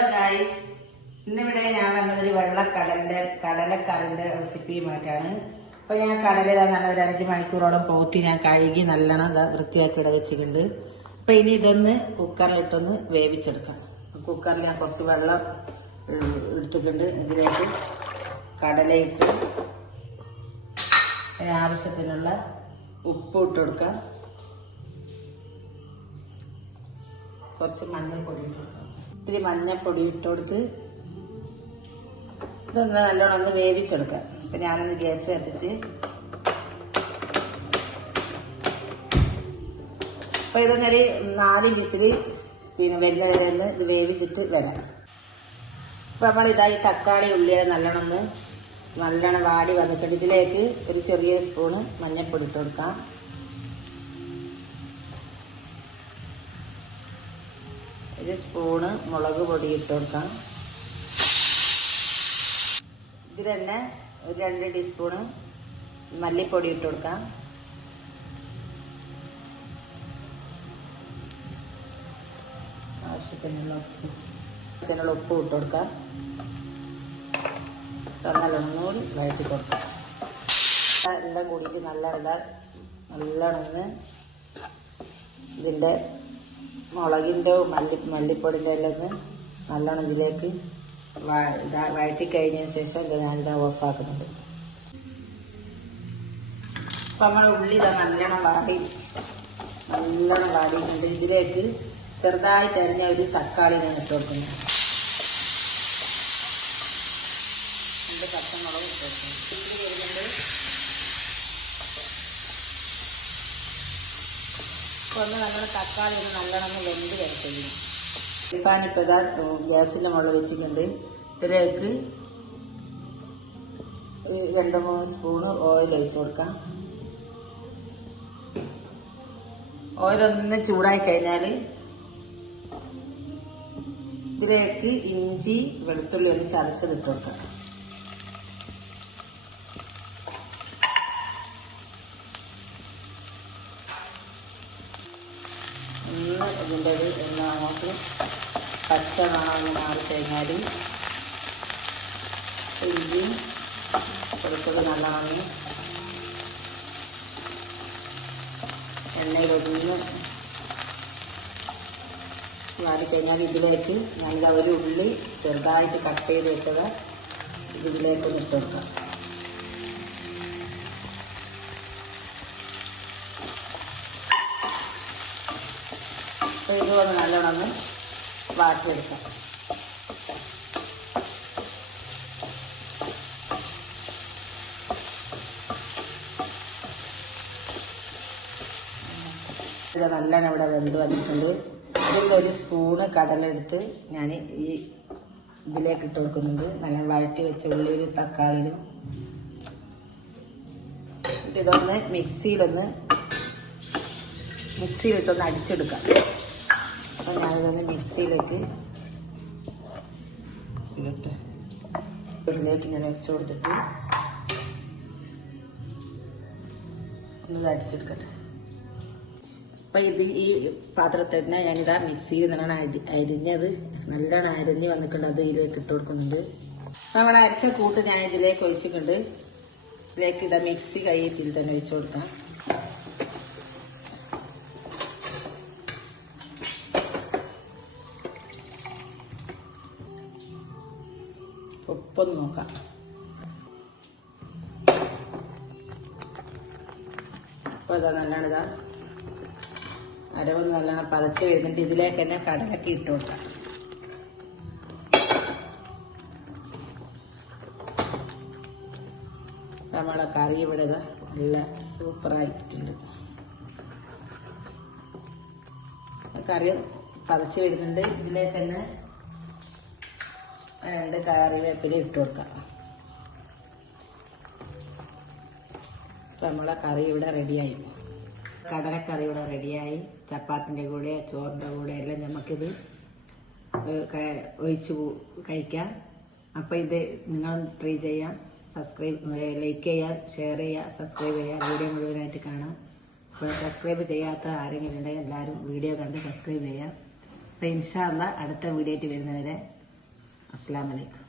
Guys, ഇന്നിവിടെ ഞാൻ വന്നതൊരു കടലക്കറിന്റെ റെസിപ്പിയുമായിട്ടാണ്. അപ്പൊ ഞാൻ കടല നല്ല ഒരു 5 മണിക്കൂറോളം പോത്തി ഞാൻ കഴുകി നല്ലോണം വൃത്തിയാക്കി ഇവിടെ വെച്ചിട്ടുണ്ട്. അപ്പൊ ഇനി ഇതൊന്ന് കുക്കറിലിട്ടൊന്ന് വേവിച്ചെടുക്കാം. കുക്കറിൽ ഞാൻ കുറച്ച് വെള്ളം എടുത്തിട്ടുണ്ട്. ഇതിലേക്ക് കടലയിട്ട് ആവശ്യത്തിനുള്ള ഉപ്പ് ഇട്ട് കൊടുക്കാം. കുറച്ച് മഞ്ഞൾപ്പൊടി ഇട്ട് കൊടുക്കാം. ഇത്തിരി മഞ്ഞൾപ്പൊടി ഇട്ട് കൊടുത്ത് ഇതൊന്ന് നല്ലോണം ഒന്ന് വേവിച്ചെടുക്കാം. അപ്പൊ ഞാനൊന്ന് ഗ്യാസ് കത്തിച്ച് അപ്പൊ ഇതൊന്നൊരു 4 വിസില് വരുന്ന വരെ ഒന്ന് ഇത് വേവിച്ചിട്ട് വരാം. അപ്പൊ നമ്മൾ ഇതായി തക്കാളി ഉള്ളിയെ നല്ലോണം വാടി വന്നിട്ടുണ്ട്. ഇതിലേക്ക് ഒരു ചെറിയ സ്പൂണ് മഞ്ഞൾപ്പൊടി ഇട്ട് കൊടുക്കാം. ഒരു സ്പൂണ് മുളക് പൊടി ഇട്ട് കൊടുക്കാം. ഇതിൽ തന്നെ ഒരു 2 ടീസ്പൂണ് മല്ലിപ്പൊടി ഇട്ട് കൊടുക്കാം. ആവശ്യത്തിനുള്ള ഉപ്പ് ഇട്ട് കൊടുക്കാം. നല്ലോണം കൂടി വഴറ്റി കൊടുക്കാം. എല്ലാം കൂടിയിട്ട് നല്ലോണം ഇതിൻ്റെ മുളകിൻ്റെ മല്ലിപ്പൊടിൻ്റെ എല്ലാം ഒന്ന് നല്ലോണം ഇതിലേക്ക് വഴറ്റി കഴിഞ്ഞതിന് ശേഷം ഞാനിതാ ഓഫാക്കുന്നുണ്ട്. അപ്പം നമ്മുടെ ഉള്ളി നല്ലോണം വാടിയിട്ടുണ്ട്. ഇതിലേക്ക് ചെറുതായിട്ട് അരിഞ്ഞ ഒരു തക്കാളി ഞാൻ ഇട്ട് കൊടുക്കുന്നു. 2 പച്ചമുളക് ഇട്ട് കൊടുക്കുന്നു. ഇതിൽ വരുന്നുണ്ട് ഒന്ന് നമ്മുടെ തക്കാളി ഒന്ന് നല്ലോണം വെന്ത് കിടക്കുന്നു. ഇപ്പം ഇതാ ഗ്യാസിൻ്റെ മുകളിൽ വെച്ചിട്ടുണ്ട്. ഇതിലേക്ക് 2-3 സ്പൂണ് ഓയിൽ ഒഴിച്ച് കൊടുക്കാം. ഓയിലൊന്ന് ചൂടായി കഴിഞ്ഞാൽ ഇതിലേക്ക് ഇഞ്ചി വെളുത്തുള്ളി ഒന്ന് ചതച്ചതിട്ട് കൊടുക്കാം. ഇതിൻ്റെ അങ്ങോട്ട് പച്ച മണം മാറിക്കഴിഞ്ഞാൽ ഇഞ്ചി വെളുത്തുള്ളി നല്ലവണ്ണം എണ്ണയിലൊന്ന് മാറിക്കഴിഞ്ഞാൽ ഇതിലേക്ക് നല്ല ഒരു ഉള്ളി ചെറുതായിട്ട് കട്ട് ചെയ്ത് വെച്ചത് ഇതിലേക്കൊന്ന് ഇട്ട് കൊടുക്കാം. അപ്പോൾ ഇതുപോലെ നല്ലോണം വാട്ടിയെടുക്കാം. ഇത് നല്ലോണം ഇവിടെ വെന്ത് വന്നിട്ടുണ്ട്. ഇതിൽ 1 സ്പൂണ് കടലെടുത്ത് ഞാൻ ഈ ഇതിലേക്ക് ഇട്ട് കൊടുക്കുന്നുണ്ട്. നല്ല വഴറ്റി വെച്ച ഉള്ളിയിലും തക്കാളിയിലും ഇതൊന്ന് മിക്സിയിലിട്ടൊന്ന് അടിച്ചെടുക്കാം. അപ്പം ഞാനിതൊന്ന് മിക്സിയിലേക്ക് ഇതിലേക്ക് ഞാൻ വെച്ച് കൊടുത്തിട്ട് ഒന്ന് അടിച്ചെടുക്കട്ടെ. അപ്പം ഈ പാത്രത്തിൽ തന്നെ ഞാനിതാ മിക്സിയിൽ നല്ലോണം അരിഞ്ഞത് നല്ലോണം അരിഞ്ഞ് വന്നിട്ടുണ്ട്. അത് ഇതിലേക്ക് ഇട്ട് കൊടുക്കുന്നുണ്ട്. നമ്മൾ അരച്ച കൂട്ട് ഞാൻ ഇതിലേക്ക് ഒഴിച്ചിട്ടുണ്ട്. ഇതിലേക്ക് ഇതാ മിക്സി കയ്യിൽ തന്നെ ഒഴിച്ചു കൊടുക്കാം. ഉപ്പൊന്ന് നോക്കാം. അപ്പോൾ ഇതാ നല്ലോണം അരവൊന്ന് നല്ലോണം പതച്ച് വരുന്നുണ്ട്. ഇതിലേക്ക് തന്നെ കടലൊക്കെ ഇട്ട് കൊടുക്കാം. നമ്മുടെ കറി ഇവിടെ നല്ല സൂപ്പറായിട്ടുണ്ട്. കറി പതച്ച് വരുന്നുണ്ട്. ഇതിലേക്ക് തന്നെ 2 കറിവേപ്പില ഇട്ട് കൊടുക്കാം. അപ്പം നമ്മളെ കറി ഇവിടെ റെഡിയായി. കടലക്കറി ഇവിടെ റെഡിയായി. ചപ്പാത്തിൻ്റെ കൂടെ ചോറിൻ്റെ കൂടെ എല്ലാം നമുക്കിത് ഒഴിച്ച് കഴിക്കാം. അപ്പോൾ ഇത് നിങ്ങൾ ട്രൈ ചെയ്യാം. ലൈക്ക് ചെയ്യുക, ഷെയർ ചെയ്യുക, സബ്സ്ക്രൈബ് ചെയ്യുക. വീഡിയോ മുഴുവനായിട്ട് കാണാം. അപ്പോൾ സബ്സ്ക്രൈബ് ചെയ്യാത്ത ആരെങ്കിലും ഉണ്ടെങ്കിൽ എല്ലാവരും വീഡിയോ കണ്ട് സബ്സ്ക്രൈബ് ചെയ്യുക. അപ്പോൾ ഇൻഷാ അല്ലാഹ് അടുത്ത വീഡിയോ ആയിട്ട് വരുന്നവരെ അസ്സലാമു അലൈക്കും.